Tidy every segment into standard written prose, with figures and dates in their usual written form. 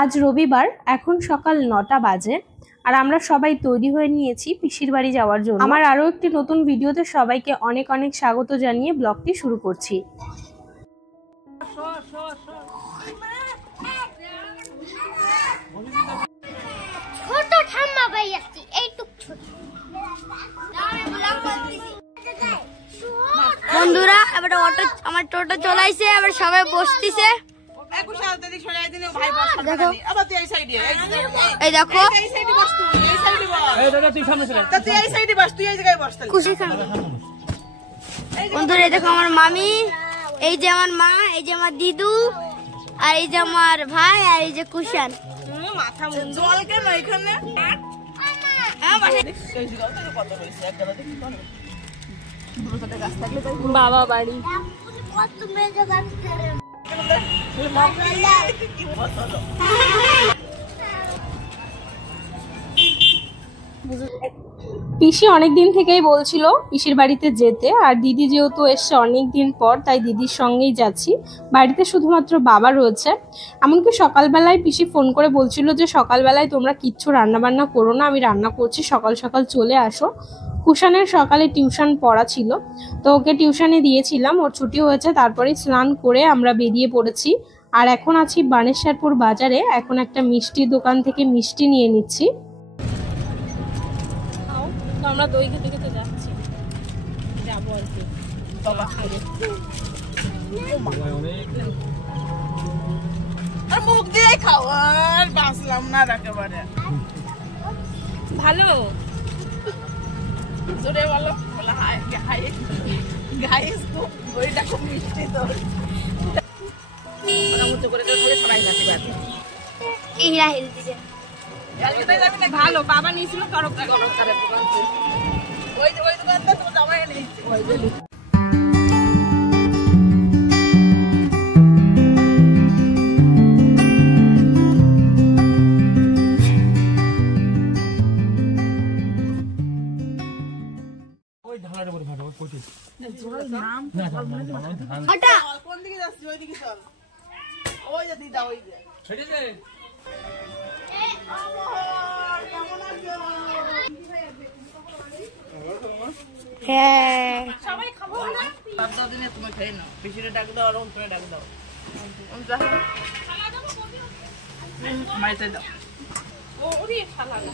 আজ রবিবার, এখন সকাল ৯টা বাজে আর আমরা সবাই তৈরি হয়ে নিয়েছি পিসির বাড়ি যাওয়ার জন্য। আমার আরো একটি নতুন ভিডিওতে সবাইকে অনেক অনেক স্বাগত জানিয়ে ব্লগটি শুরু করছি। বন্ধুরা এবার অটো আমার টোটো চলাইছে, এবার সবাই বসতিছে। এই দেখো বন্ধুরা, দেখো আমার মামি, এই যে আমার মা, এই যে আমার দিদু, আর এই যে আমার ভাই, আর এই যে কুশান। বাবা বাড়ি পিসি অনেকদিন থেকেই বলছিল পিসির বাড়িতে যেতে, আর দিদি যেহেতু এসছে অনেকদিন পর, তাই দিদির সঙ্গেই যাচ্ছি। বাড়িতে শুধুমাত্র বাবা রয়েছে। এমনকি সকালবেলায় পিসি ফোন করে বলছিল যে সকালবেলায় তোমরা কিচ্ছু রান্নাবান্না করো না, আমি রান্না করছি, সকাল সকাল চলে আসো। কুশানের সকালে টিউশন পড়া ছিল, তো ওকে টিউশনে দিয়েছিলাম, ওর ছুটি হয়েছে, তারপরে স্নান করে আমরা বেরিয়ে পড়েছি। আর এখন আছি বানেশ্বরপুর বাজারে, এখন একটা মিষ্টির দোকান থেকে মিষ্টি নিয়ে নিচ্ছি। আমরা দই খেতে খেতে যাচ্ছি, যাবো আর কি। মুখ দিয়ে খাওয়ার বাঁচলাম না একেবারে। ভালো জোরে বলো, বলে হাই হাই গাইস, দইটা খুব মিষ্টি। তো মোটামুটি করে সবাই যাচ্ছে বাড়ি। ইহরা হেলদিছে ভালো, বাবা নিয়েছিল তরকারি। ওই দোকানটা তো জামাই নিয়েছি। কোন দিকে যাচ্ছি? ওই দিকে চল। ওই যে দিদা, ওই যে হ্যাঁ সবাই খাবো না, দিনে তুমি খেয়ে নাও। পিসিরে ডাক দাও আর অন্তরে ডাক দাও। মাইতে দাও। ওরে শালা না,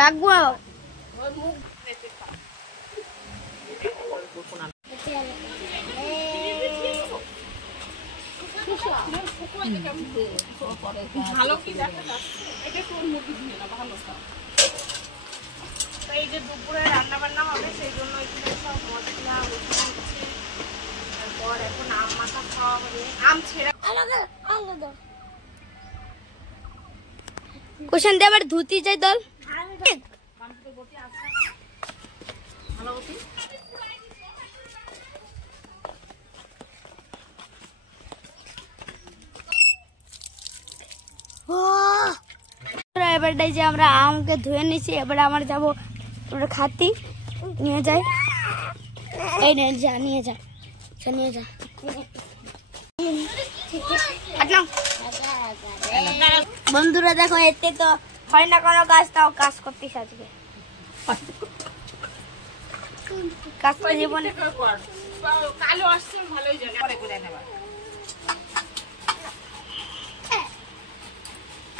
রাখবো। ভালো কি দেখা এটা তোর মুখে দিয়ে না, ভালো। এই যে দুপুরে রান্না বান্না হবে, সেই জন্য এখানে সব মশলা হচ্ছে। তারপর এখন আম মাখা খাওয়া হবে, আম ছেড়া। কুশান দিয়ে আবার ধুতি যাই দল। এবার যে আমরা আমকে ধুয়ে নিছি, এবার আমরা যাবো খাতি নিয়ে যাই। এই নিয়ে যা, নিয়ে যা, নিয়ে যা। বন্ধুরা দেখো, এতে তো হয় না কোনো কাজ, তাও কাজ করতিস আজকে। কাজ তো জীবনে কালো আসছে, ভালোই জানে।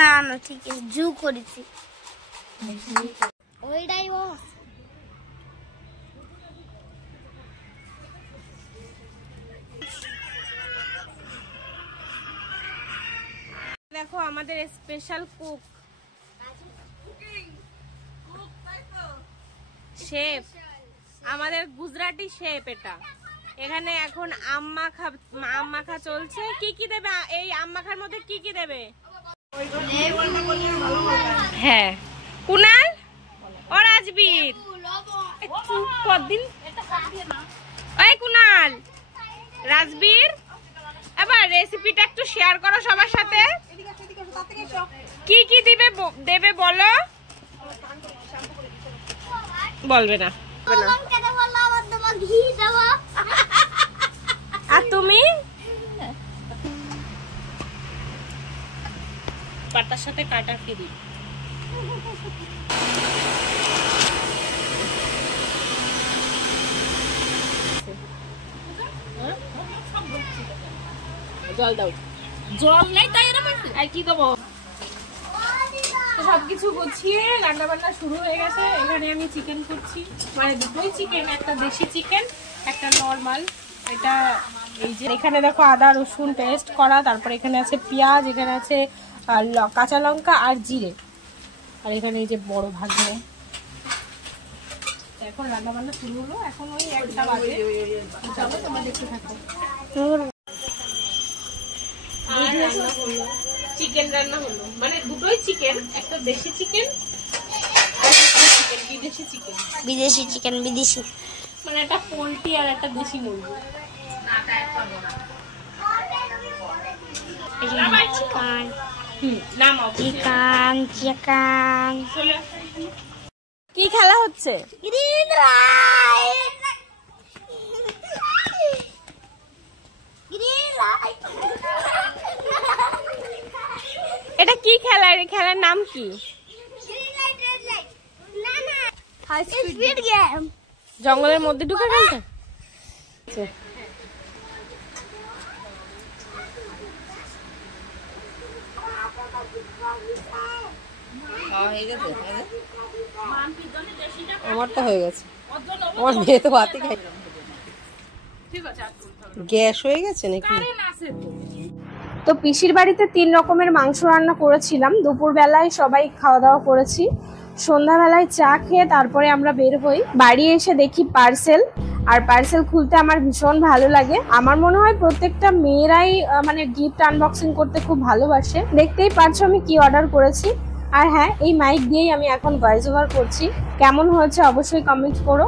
না না ঠিক আছে, জু করেছি ওইটাই। ও দেখো আমাদের স্পেশাল কুক, শেফ, আমাদের গুজরাটি শেফ। এটা এখানে এখন আম মাখা চলছে। কি কি দেবে এই আম মাখার মধ্যে? কি কি দেবে? হ্যাঁ, কুনাল ও রাজবীর, কদিন ওই কুনাল রাজবীর, এবার রেসিপিটা একটু শেয়ার করো সবার সাথে। কি কি দেবে বলো। বলবে না। আর তুমি? পাতার সাথে কাটা ফ্রি। জল দাও। জল নাই তাই এরকম আর কি দেবো। সবকিছু গুছিয়ে রান্না বান্না শুরু হয়ে গেছে। এখানে আমি চিকেন করছি, মানে দুটোই চিকেন, একটা দেশি চিকেন একটা নর্মাল। এটা এই যে এখানে দেখো আদা রসুন পেস্ট করা, তারপর এখানে আছে পেঁয়াজ, এখানে আছে কাঁচা লঙ্কা আর জিরে, আর এখানে এই যে বড় ভাজনে। এখন রান্না বান্না শুরু হলো, এখন ওই 1টা বাজে। চলো তোমরা দেখতে থাকো। চিকেন রান্না হলো, মানে দুটোই চিকেন, একটা দেশি চিকেন আর চিকেন বিদেশি চিকেন। বিদেশি চিকেন, বিদেশি মানে একটা পোলট্রি আর একটা দেশি মুরগি। Chicken chicken. কি খেলা হচ্ছে? এটা কি খেলা? খেলার নাম কি? জঙ্গলের মধ্যে ঢুকে খেলতে? আমারটা হয়ে গেছে, আমার মেয়ে তো ভাতই খাই। গ্যাস হয়ে গেছে নাকি? তো পিসির বাড়িতে 3 রকমের মাংস রান্না করেছিলাম। দুপুরবেলায় সবাই খাওয়া দাওয়া করেছি, সন্ধ্যাবেলায় চা খেয়ে তারপরে আমরা বের হই। বাড়ি এসে দেখি পার্সেল, আর পার্সেল খুলতে আমার ভীষণ ভালো লাগে। আমার মনে হয় প্রত্যেকটা মেয়েরাই মানে গিফট আনবক্সিং করতে খুব ভালোবাসে। দেখতেই পারছো আমি কি অর্ডার করেছি। আর হ্যাঁ, এই মাইক দিয়েই আমি এখন ভয়েস ওভার করছি। কেমন হয়েছে অবশ্যই কমেন্ট করো,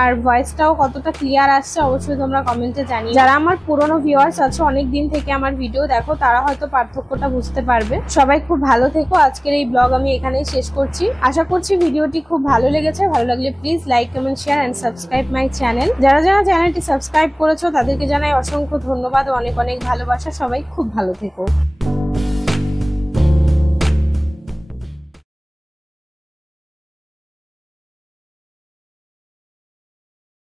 আর ভয়েসটাও কতটা ক্লিয়ার আসছে অবশ্যই তোমরা কমেন্টে জানিও। যারা আমার পুরনো ভিউয়ার্স আছে, অনেক দিন থেকে আমার ভিডিও দেখো, তারা হয়তো পার্থক্যটা বুঝতে পারবে। সবাই খুব ভালো থেকো। আজকের এই ব্লগ আমি এখানেই শেষ করছি। আশা করছি ভিডিওটি খুব ভালো লেগেছে। ভালো লাগলে please like, comment, share and subscribe my channel. যারা যারা চ্যানেলটি সাবস্ক্রাইব করেছো তাদেরকে জানাই অসংখ্য ধন্যবাদ ও অনেক অনেক ভালোবাসা। সবাই খুব ভালো থেকো।